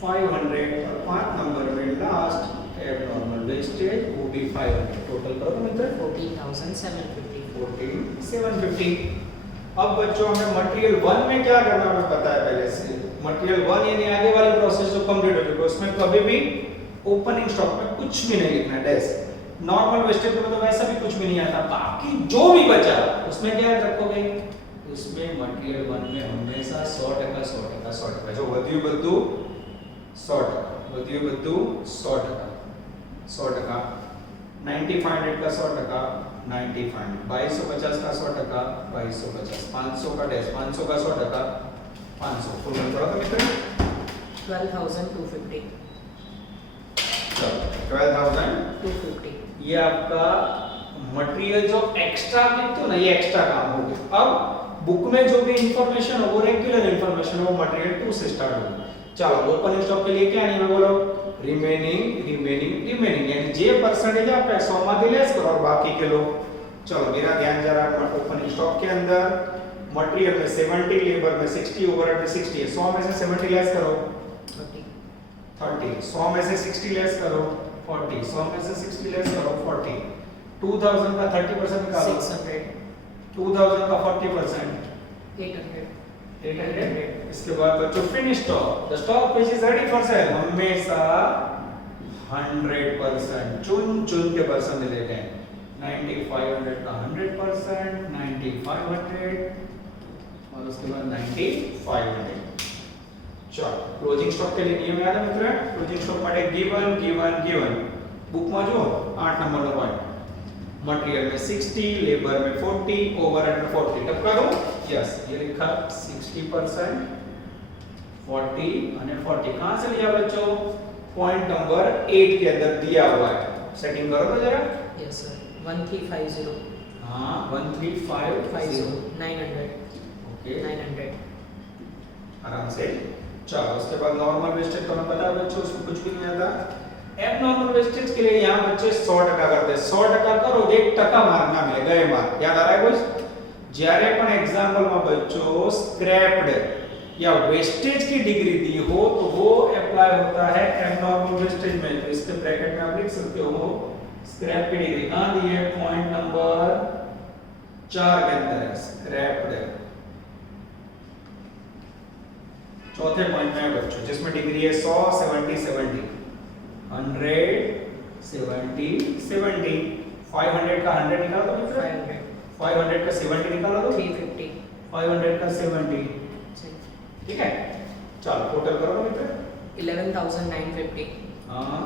500, और 5 नंबर में लास्ट एबनॉर्मल वेस्टेज वो भी 500। टोटल करो तो मित्र 14,750। 14,750। अब बच्चों हमें मटेरियल 1 में क्या करना हमें पता है पहले से। मटेरियल 1 यानी आगे वाली प्रोसेस जो कंप्लीट हो चुकी है उसमें कभी भी ओपनिंग स्टॉक में कुछ भी नहीं लिखना है, डैश। नॉर्मल वेस्टेज में तो वैसा भी कुछ भी नहीं आता, बाकी जो भी बचा उसमें क्या रखोगे? उसमें मटेरियल 1 में हमेशा 100% जो વધ્યું બધું 100%, વધ્યું બધું 100%, 9500 का 100%, 9500, 2250 का 100%, 2250, 500 का डैश, 500 का 100%, 500। फुल रन करो तो मित्र 12,250। चलो 12,250। ये आपका मटेरियल जो एक्स्ट्रा लिखते हो ना, ये एक्स्ट्रा काम हो गया। अब बुक में जो भी इंफॉर्मेशन हो वो रेगुलर इंफॉर्मेशन हो, मटेरियल 2 से स्टार्ट हो। चलो ओपनिंग स्टॉक के लिए क्या नहीं है बोलो? रिमेनिंग, यानी जे परसेंटेज आप 100 માંથી लेस करो और बाकी के लो। चलो मेरा ध्यान जा रहा है ओपनिंग स्टॉक के अंदर मटेरियल में 70, लेबर में 60, ओवरहेड में 60 है। 100 में से 70 लेस करो 30, 100 में से 60 लेस करो 40, 100 में से 60 लेस करो 40, 2000 का 30% निकालो, 600, 2000 का 40%, 800, 800। इसके बाद बच्चों finish stock, the stock which is ready for sale, हमेशा 100% चुन के परसेंट दे देते हैं। 9500 का 100%, 9500 और उसके बाद 9500। चलो क्लोजिंग स्टॉक के लिए नियम याद है मित्रों? क्लोजिंग स्टॉक માટે गिवन बुक માં જો 8 નંબરનો પોઈન્ટ, मटेरियल में 60, लेबर में 40, ओवरहेड में 40। तब करो यस, ये लिखा 60%, 40 और 40 कहां से लिया बच्चों? पॉइंट नंबर 8 के अंदर दिया हुआ है। सेटिंग करो तो जरा। yes sir, 1350, हां 1350, 900, ओके 900, आराम से। चलो उसके बाद नॉर्मल वेस्टेज तो हमें पता है बच्चों, उसमें कुछ भी नहीं आता। एबनॉर्मल वेस्टेज के लिए यहाँ बच्चे 100% करते हैं। 100% करो 1% मार्क ना मिले, गए मार्क। याद आ रहा है कुछ? જ્યારે પણ एग्जाम्पल में बच्चों स्क्रैप्ड या वेस्टेज की डिग्री दी हो तो वो अप्लाई होता है एबनॉर्मल वेस्टेज में। तो इसके ब्रैकेट में आप लिख सकते हो स्क्रैप की डिग्री कहां दी है? पॉइंट नंबर 4 के अंदर है स्क्रैप्ड। चौथे पॉइंट में है बच्चों जिसमें डिग्री है 100, 70, 70, 100, 70, 70। 500 का 100 निकाल दो मित्र, 500, 500 का 70 निकाल दो, 350, 500 का 70। ठीक है, चलो टोटल करो मित्र। 11,950, हाँ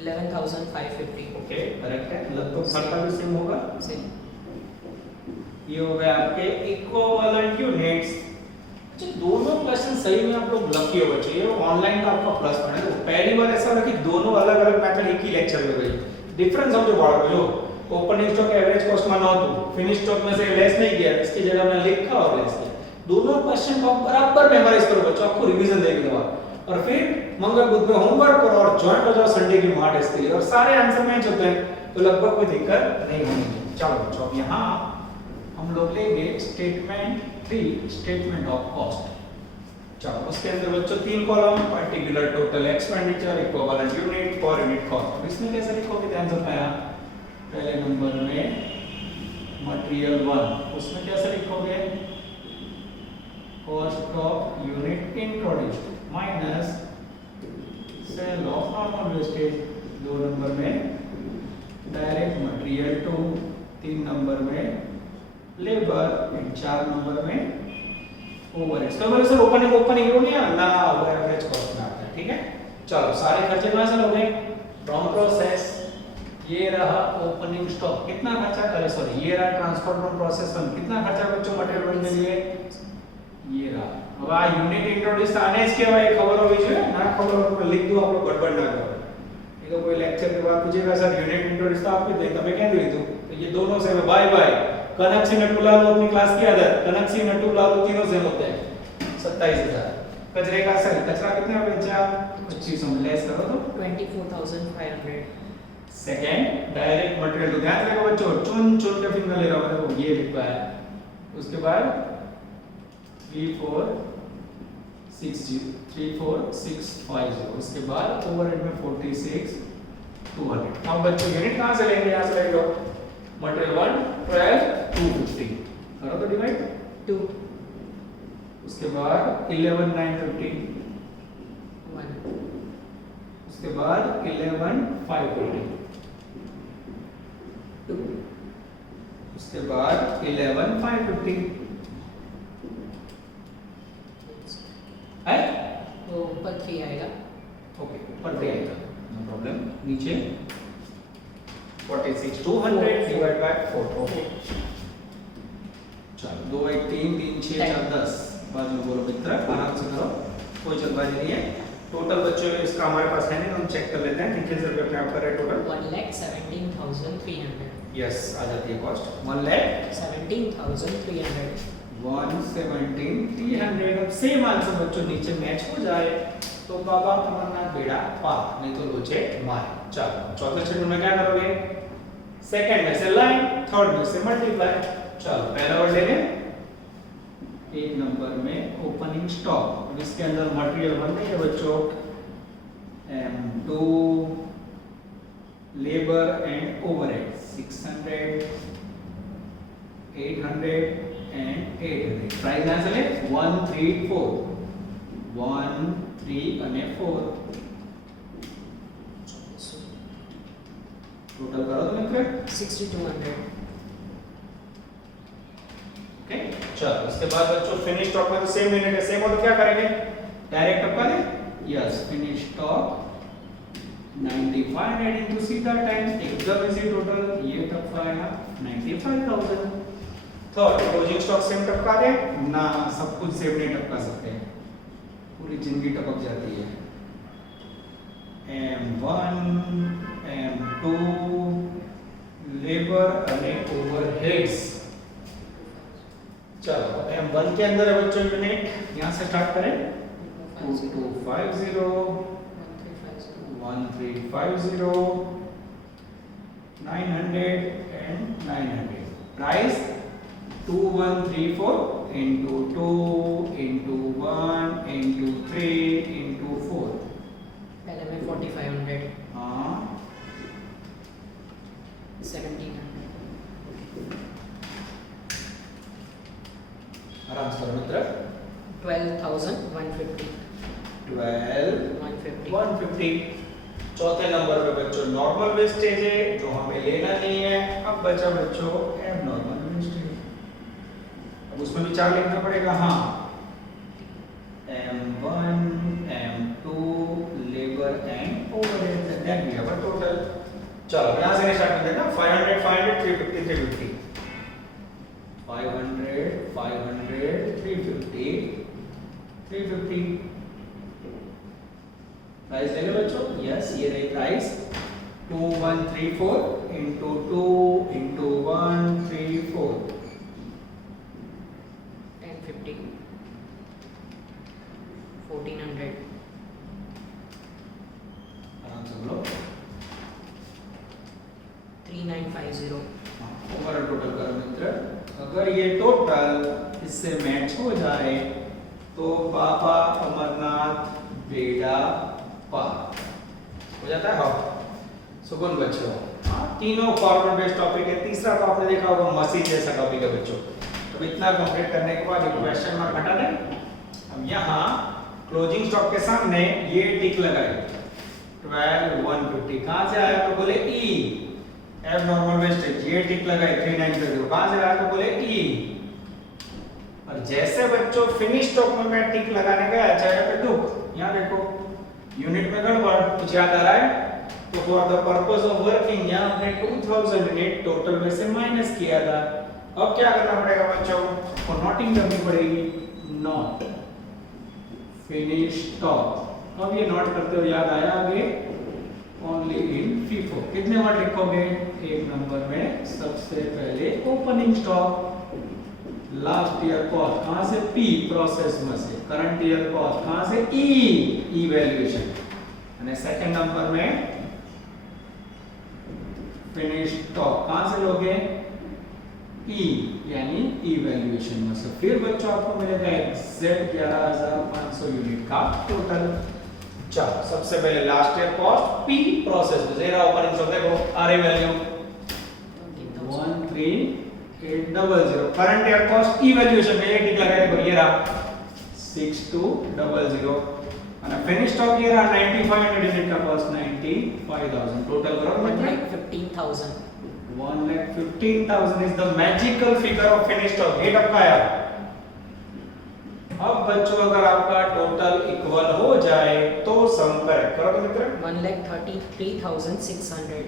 11,550, ओके करेक्ट है, लगभग खर्चा भी सेम होगा। same, ये हो गए आपके इक्विवेलेंट यूनिट्स। अच्छा दोनों क्वेश्चन सही में आप लोग लकी हो बच्चे, ये ऑनलाइन का आपका प्लस पॉइंट है। तो पहली बार ऐसा लगा कि दोनों अलग अलग मेथड एक ही लेक्चर में गई। डिफरेंस समझो बाहर जो ओपनिंग स्टॉक एवरेज कॉस्ट में 9 तो फिनिश स्टॉक में से लेस नहीं किया, इसकी जगह में लिखा और लेस किया। दोनों क्वेश्चन को आप बराबर मेमोराइज करो बच्चों, आपको रिवीजन देखने के बाद, और फिर मंगल बुध में होमवर्क करो और ज्वाइन हो जाओ संडे की मॉक टेस्ट के लिए, और सारे आंसर मैच होते हैं तो लगभग कोई दिक्कत नहीं होगी। चलो बच्चों अब यहाँ हम लोग लेंगे स्टेटमेंट 3, स्टेटमेंट ऑफ कॉस्ट। चलो उसके अंदर बच्चों 3 column, particular total expenditure, equivalent unit, per unit cost. अब इसमें कैसे लिखोगे ध्यान से पाया? पहले नंबर में मटेरियल 1, उसमें कैसे लिखोगे? Cost of unit introduced minus cell of normal wastage. 2 number में डायरेक्ट मटेरियल 2, 3 नंबर में लेबर एंड 4 नंबर में ओवरहेड्स। तो बोले सर ओपनिंग क्यों नहीं आना? वो एवरेज कॉस्ट में आता है। ठीक है, चलो सारे खर्चे कहां से लोगे? From process. ये रहा ओपनिंग स्टॉक, कितना खर्चा करे? सॉरी ये रहा ट्रांसफर फ्रॉम प्रोसेस 1, कितना खर्चा बच्चों मटेरियल 1 के लिए? ये रहा। अब आ यूनिट इंट्रोड्यूस आने इसके भाई खबर होगी जो ना खबर हो तो लिख दो, आप लोग गड़बड़ ना करो। ये तो कोई लेक्चर के बाद पूछेगा सर यूनिट इंट्रोड्यूस आपके दे तब मैं क्या दे दूं? तो ये दोनों से बाय बाय। कनक से नटू लाल अपनी क्लास की आदत, कनक से नटू लाल तीनों से होते हैं। 27,000। कचरे का सर कचरा कितना बचा? 2500 में लेस करो तो 24,500, सेकंड डायरेक्ट मटेरियल। तो ध्यान रखो बच्चों, चुन के फिंगर ले रहा हूं, देखो ये लिखा है। उसके बाद 34,650, उसके बाद ओवरहेड में 46,200। अब बच्चों यूनिट कहां से लेंगे? यहां से ले लो मटेरियल 1 12,250 करो तो डिवाइड 2, उसके बाद 11,950, 1, उसके बाद 11,550, 2, उसके बाद 11,550 है। तो ऊपर 3 आएगा। ओके ऊपर 3 आएगा, नो प्रॉब्लम। नीचे 46,200 डिवाइड बाय 4। ओके चलो 2 1 3 3 6 4 10 बाजू बोलो मित्र, आराम से करो, कोई जल्दबाजी नहीं है। टोटल बच्चों इसका हमारे पास है नहीं, हम चेक कर लेते हैं कितने से रुपए अपने आप कर रहे हैं टोटल। 1,17,300, यस आ जाती है कॉस्ट 1,17,300, 117,300। अब सेम आंसर बच्चों नीचे मैच हो जाए तो बाबा तुम्हारा बेड़ा पार, नहीं तो लोचे मार। चलो चौथे शेड्यूल में क्या करोगे? सेकंड में से लाइन, थर्ड में से मल्टीप्लाई। चलो पहला वर्ड ले लें। 1 नंबर में ओपनिंग स्टॉक, इसके अंदर मटेरियल 1 नहीं है बच्चों, M2 labor and overhead 600 800 and 800 price ना चले 1 3 4 1 3 અને 4 टोटल करो तो मित्र 6200. ओके चलो इसके बाद बच्चों फिनिश स्टॉक में तो सेम यूनिट है सेम हो तो क्या करेंगे डायरेक्ट टपका दे यस फिनिश स्टॉक 9500 इनटू सीधा टाइम्स एकदम इजी टोटल ये टपकाएगा 95000 थर्ड क्लोजिंग स्टॉक सेम टपका दे ना सब कुछ सेम नहीं टपका सकते पूरी जिंदगी टपक जाती है M1 M2 लेबर અને ओवरहेड्स चलो M1 के अंदर है बच्चों यूनिट यहां से स्टार्ट करें 2250 1350 900 and 900 price 2134 into 2 into 1 into 3 into 4 पहले में 4500. हाँ 1700. आराम से करो मित्र 12150. 12150 चौथे नंबर पे बच्चों नॉर्मल वेस्टेज है जो हमें लेना नहीं है अब बचा बच्चों एब नॉर्मल वेस्टेज अब उसमें विचार लिखना पड़ेगा हाँ M1 M2 labour and overhead that we have a total चलो यहां से स्टार्ट करते हैं ना 500 500 350 350 500 500 350 350 प्राइस ले लो बच्चों यस ये रही प्राइस 2134 into 2 into 1 3 4 1050. 1400. आराम से बोलो 3950. ओवरऑल टोटल करो मित्र अगर ये टोटल इससे मैच हो जाए तो बाबा अमरनाथ बेड़ा पार हो जाता है हाँ सुकून बच्चों हाँ तीनों फॉर्मल बेस्ड टॉपिक है तीसरा तो आपने देखा होगा मसीह जैसा टॉपिक है बच्चों तो इतना कंप्लीट करने के बाद एक क्वेश्चन मार्क हटा दें अब यहाँ क्लोजिंग स्टॉक के सामने ये टिक लगाए 12150 कहां से आया तो बोले ई एब नॉर्मल वेस्टेज ये टिक लगाए 3950 कहां से आया तो बोले ई और जैसे बच्चों फिनिश स्टॉक में मैं टिक लगाने गया चाहे पे दुख यहां देखो यूनिट में गड़बड़ कुछ याद आ रहा है तो for the purpose of working यहां हमने 2000 यूनिट टोटल में से माइनस किया था अब क्या करना पड़ेगा बच्चों को नोटिंग करनी पड़ेगी नॉट फिनिश स्टॉक अब ये नोट करते हो याद आया आगे ओनली इन FIFO कितने वर्ड लिखोगे एक नंबर में सबसे पहले opening stock last year cost कहां से P प्रोसेस में से करंट ईयर कॉस्ट कहां से E वैल्यूएशन અને सेकंड नंबर में फिनिश स्टॉक कहां से लोगे E यानी इवैल्यूएशन में से फिर बच्चों आपको मिलेगा एग्जैक्ट 11500 यूनिट का टोटल चलो सबसे पहले last year cost P process में जरा ओपनिंग स्टॉक देखो RA value 13800 current year cost evaluation में ये टिक लगाए तो ये रहा 6200 અને फिनिश स्टॉक ये रहा 9500 यूनिट का कॉस्ट 95000 टोटल करो मतलब 1,15,000. 1,15,000 is the magical figure of finished stock ये टपका आया अब बच्चों अगर आपका टोटल इक्वल हो जाए तो सम करेक्ट करो तो मित्र 1,33,600.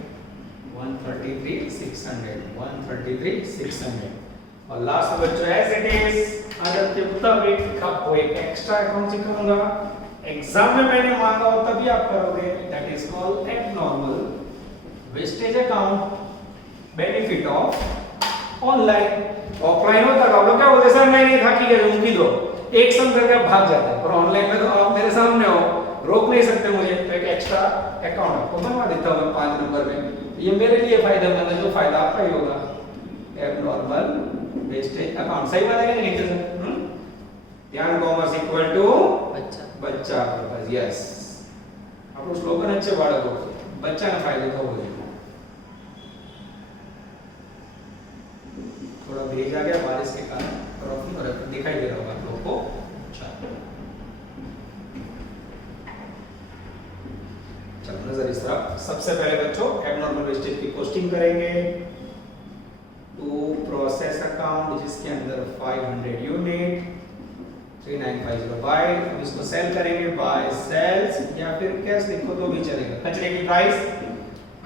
133,600 और लास्ट बच्चों एज इट इज आदत के मुताबिक आपको एक एक्स्ट्रा अकाउंट सिखाऊंगा एग्जाम में मैंने मांगा हो तभी आप करोगे that is called abnormal wastage account benefit of online offline होता है आप लोग क्या बोलते सर नहीं थाकी गए उनकी दो एक सम करके आप भाग जाते हैं और ऑनलाइन में तो आप मेरे सामने हो रोक नहीं सकते मुझे तो एक एक्स्ट्रा अकाउंट आपको बनवा देता हूं 5 नंबर में ये मेरे लिए फायदेमंद है जो फायदा आपका ही होगा एबनॉर्मल वेस्टेज अकाउंट सही बात है कि नहीं सर ध्यान कॉमर्स इक्वल टू बच्चा बच्चा पर्पस यस આપણું સ્લોગન જ છે બાળકો, બચ્ચાને ફાયદો થવો જોઈએ. थोड़ा भेज आ गया बारिश के कारण, रोशनी और दिखाई दे रहा होगा आप लोगों को. चलो नजर इस तरफ. सबसे पहले बच्चों एबनॉर्मल वेस्टेज की पोस्टिंग करेंगे टू प्रोसेस अकाउंट जिसके अंदर 500 यूनिट 3950 बाय. अब इसको सेल करेंगे बाय सेल्स या फिर कैश लिखो तो भी चलेगा. कचरे की प्राइस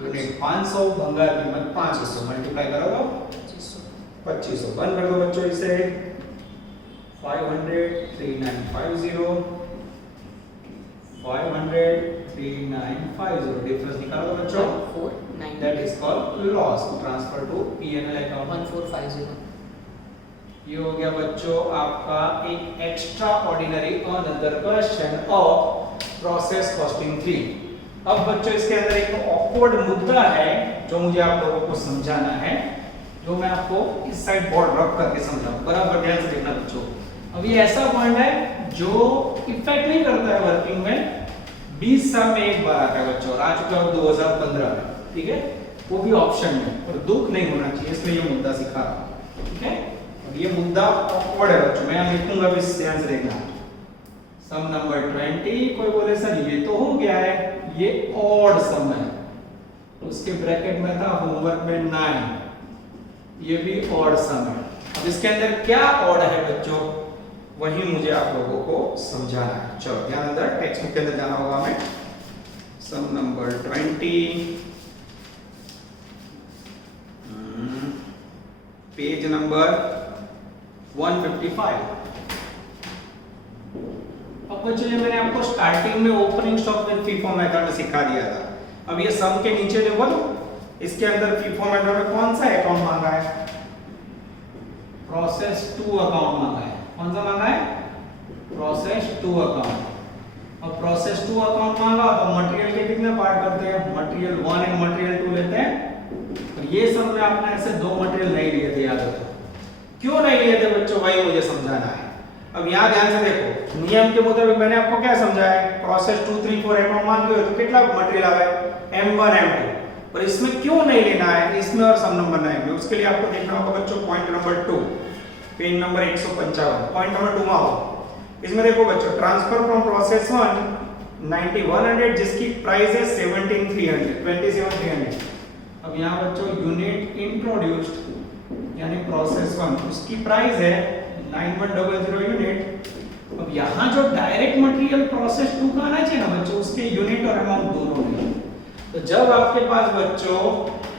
यूनिट 500, भंगार कीमत 500, मल्टीप्लाई करोगे 2500. बंद कर दो बच्चों इसे. 500 3950 500 3950 डिफरेंस निकालो बच्चों. 1490. That is called loss transfer to PNL account. 1450. ये हो गया बच्चों आपका एक extraordinary another question of process costing 3. अब बच्चों इसके अंदर एक ऑकवर्ड मुद्दा है जो मुझे आप लोगों को समझाना है, जो मैं आपको इस साइड बोर्ड रख करके समझाऊं. बराबर ध्यान से देखना बच्चों. अब ये ऐसा पॉइंट है जो इफेक्ट नहीं करता है वर्किंग में, 20 साल में एक बार आता है बच्चों, और आ चुका है 2015 में. ठीक है, वो भी ऑप्शन में, और दुख नहीं होना चाहिए, इसलिए ये मुद्दा सिखा रहा हूं. ठीक है, अब ये मुद्दा ऑकवर्ड है बच्चों, मैं यहाँ लिखूंगा भी, ध्यान से देखना. सम नंबर 20. कोई बोले सर ये तो हो गया है, ये ऑड सम है, उसके ब्रैकेट में था होमवर्क में 9, ये भी ऑड सम है. अब इसके अंदर क्या ऑड है बच्चों, वही मुझे आप लोगों को समझाना है. चलो ध्यान अंदर टेक्स्ट बुक के अंदर जाना होगा हमें. सम नंबर 20 पेज नंबर 155. अब बच्चों ये मैंने आपको स्टार्टिंग में opening stock with FIFO method में सिखा दिया था. अब ये सम के नीचे देखो तो इसके अंदर फीफो मेथड में कौन सा अकाउंट मांगा है, प्रोसेस 2 अकाउंट मांगा है. कौन सा मांगा है, प्रोसेस 2 अकाउंट. अब प्रोसेस 2 अकाउंट मांगा तो मटेरियल के कितने पार्ट करते हैं, मटेरियल 1 एंड मटेरियल 2 लेते हैं. और ये सब में आपने ऐसे दो मटेरियल नहीं लिए थे, याद रखो. क्यों नहीं लिए थे बच्चों, वही मुझे समझाना है. अब यहाँ ध्यान से देखो, नियम के मुताबिक मैंने आपको क्या समझाया है, प्रोसेस 2 3 4 अकाउंट मांगे हो तो कितना मटेरियल आवे, M1 M2. और इसमें क्यों नहीं लेना है, इसमें और सम नंबर 9 में, उसके लिए आपको देखना होगा बच्चों point number 2, page number 155. Point number 2 में आओ. इसमें देखो बच्चों, ट्रांसफर फ्रॉम प्रोसेस 1 9100 जिसकी प्राइस है 17300 27300. अब यहाँ बच्चों यूनिट इंट्रोड्यूस्ड यानी प्रोसेस 1 उसकी प्राइस है 9100 यूनिट. अब यहाँ जो डायरेक्ट मटेरियल प्रोसेस 2 का आना चाहिए ना बच्चों, उसके यूनिट और अमाउंट दोनों नहीं. तो जब आपके पास बच्चों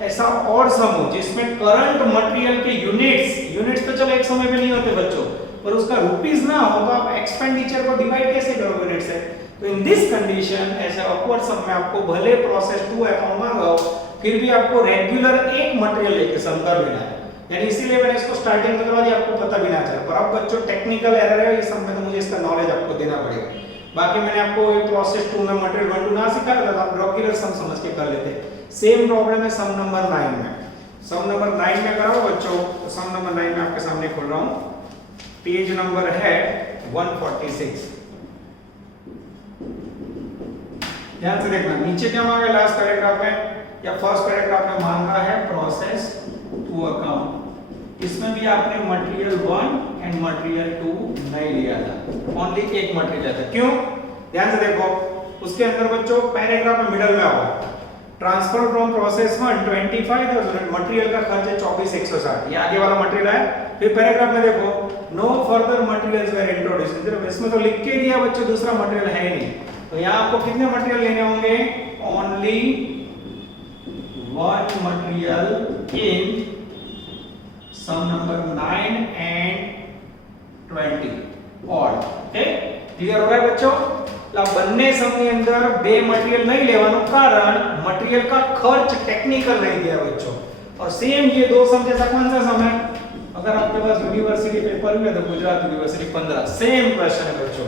ऐसा और सम हो जिसमें करंट मटेरियल के यूनिट्स तो चलो एक समय पे नहीं होते बच्चों, पर उसका रुपीस ना हो तो आप एक्सपेंडिचर को डिवाइड कैसे करोगे यूनिट से. तो इन दिस कंडीशन ऐसे ऑकवर्ड सम में आपको भले प्रोसेस 2 अकाउंट मांगा हो, फिर भी आपको रेगुलर एक मटेरियल लेके सम कर लेना है. यानी इसीलिए मैंने इसको स्टार्टिंग में करवा दिया, आपको पता भी ना चला. पर अब बच्चों टेक्निकल एरर है ये सब में, तो मुझे इसका नॉलेज आपको देना पड़ेगा. बाकी मैंने आपको ये प्रोसेस 2 में मटेरियल 1 2 ना सिखाया था, आप रेगुलर सम समझ के कर लेते. सेम प्रॉब्लम है सम नंबर 9 में. सम नंबर 9 में कराओ बच्चों, तो सम नंबर 9 में आपके सामने खोल रहा हूं. पेज नंबर है 146. ध्यान से देखना, नीचे क्या मांगा है लास्ट पैराग्राफ में या फर्स्ट पैराग्राफ में मांगा है प्रोसेस 2 अकाउंट. इसमें भी आपने मटेरियल 1 एंड मटेरियल 2 नहीं लिया था, ओनली एक मटेरियल था. क्यों, ध्यान से देखो, उसके अंदर बच्चों पैराग्राफ में मिडल में आओ, ट्रांसफर फ्रॉम प्रोसेस 1 25,000 मटेरियल का खर्च है 24,160, ये आगे वाला मटेरियल है. फिर पैराग्राफ में देखो no further materials were introduced, इसमें तो लिख के दिया बच्चों दूसरा मटेरियल है ही नहीं. तो यहाँ आपको कितने मटेरियल लेने होंगे, only 1 material in sum number 9 and 20 odd. Okay, clear हो गया बच्चों. બંને સમની અંદર બે મટીરીયલ નહીં લેવાનું કારણ મટીરીયલ का खर्च टेक्निकल नहीं दिया बच्चों. और सेम ये दो सम जैसा कौन सा सम है, अगर आपके पास यूनिवर्सिटी पेपर हुआ तो गुजरात यूनिवर्सिटी 15 सेम क्वेश्चन है बच्चों.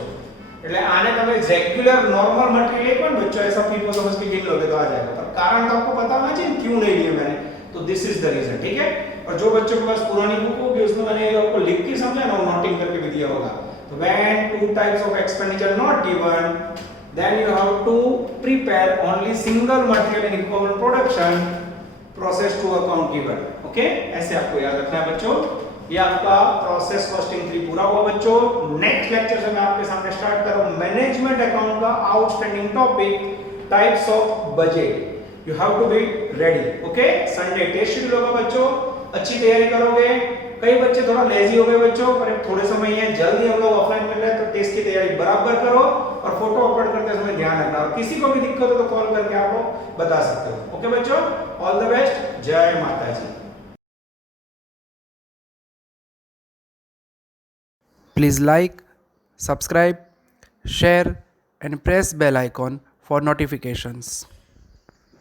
એટલે આને તમે રેગ્યુલર નોર્મલ મટીરીયલ એક પણ બચ્ચો ऐसा फील को समझ के गिन लोगे तो आ जाएगा. पर कारण तो आपको बताना चाहिए क्यों नहीं लिए मैंने, तो दिस इज द रीजन. ठीक है, और जो बच्चों के पास पुरानी बुक होगी उसमें मैंने आपको लिख के समझा ना, नोटिंग करके भी दिया होगा. तो when two types of expenditure not given, then you have to prepare only single material in equivalent production process to account given. Okay, ऐसे आपको याद रखना है बच्चों। ये आपका प्रोसेस कॉस्टिंग 3 पूरा हुआ बच्चों। नेक्स्ट लेक्चर से मैं आपके सामने स्टार्ट कर रहा हूं मैनेजमेंट अकाउंट का outstanding topic types of budget. You have to be ready. Okay, Sunday test schedule होगा बच्चों, अच्छी तैयारी करोगे। कई बच्चे थोड़ा लेजी हो गए बच्चों, पर थोड़े समय है, जल्दी हम लोग ऑफलाइन मिल रहे हैं, तो टेस्ट की तैयारी बराबर करो और फोटो अपलोड करते समय ध्यान रखना। और किसी को भी दिक्कत हो तो कॉल करके आप लोग बता सकते हो। ओके बच्चों, ऑल द बेस्ट, जय माता जी। Please like, subscribe, share and press bell icon for notifications.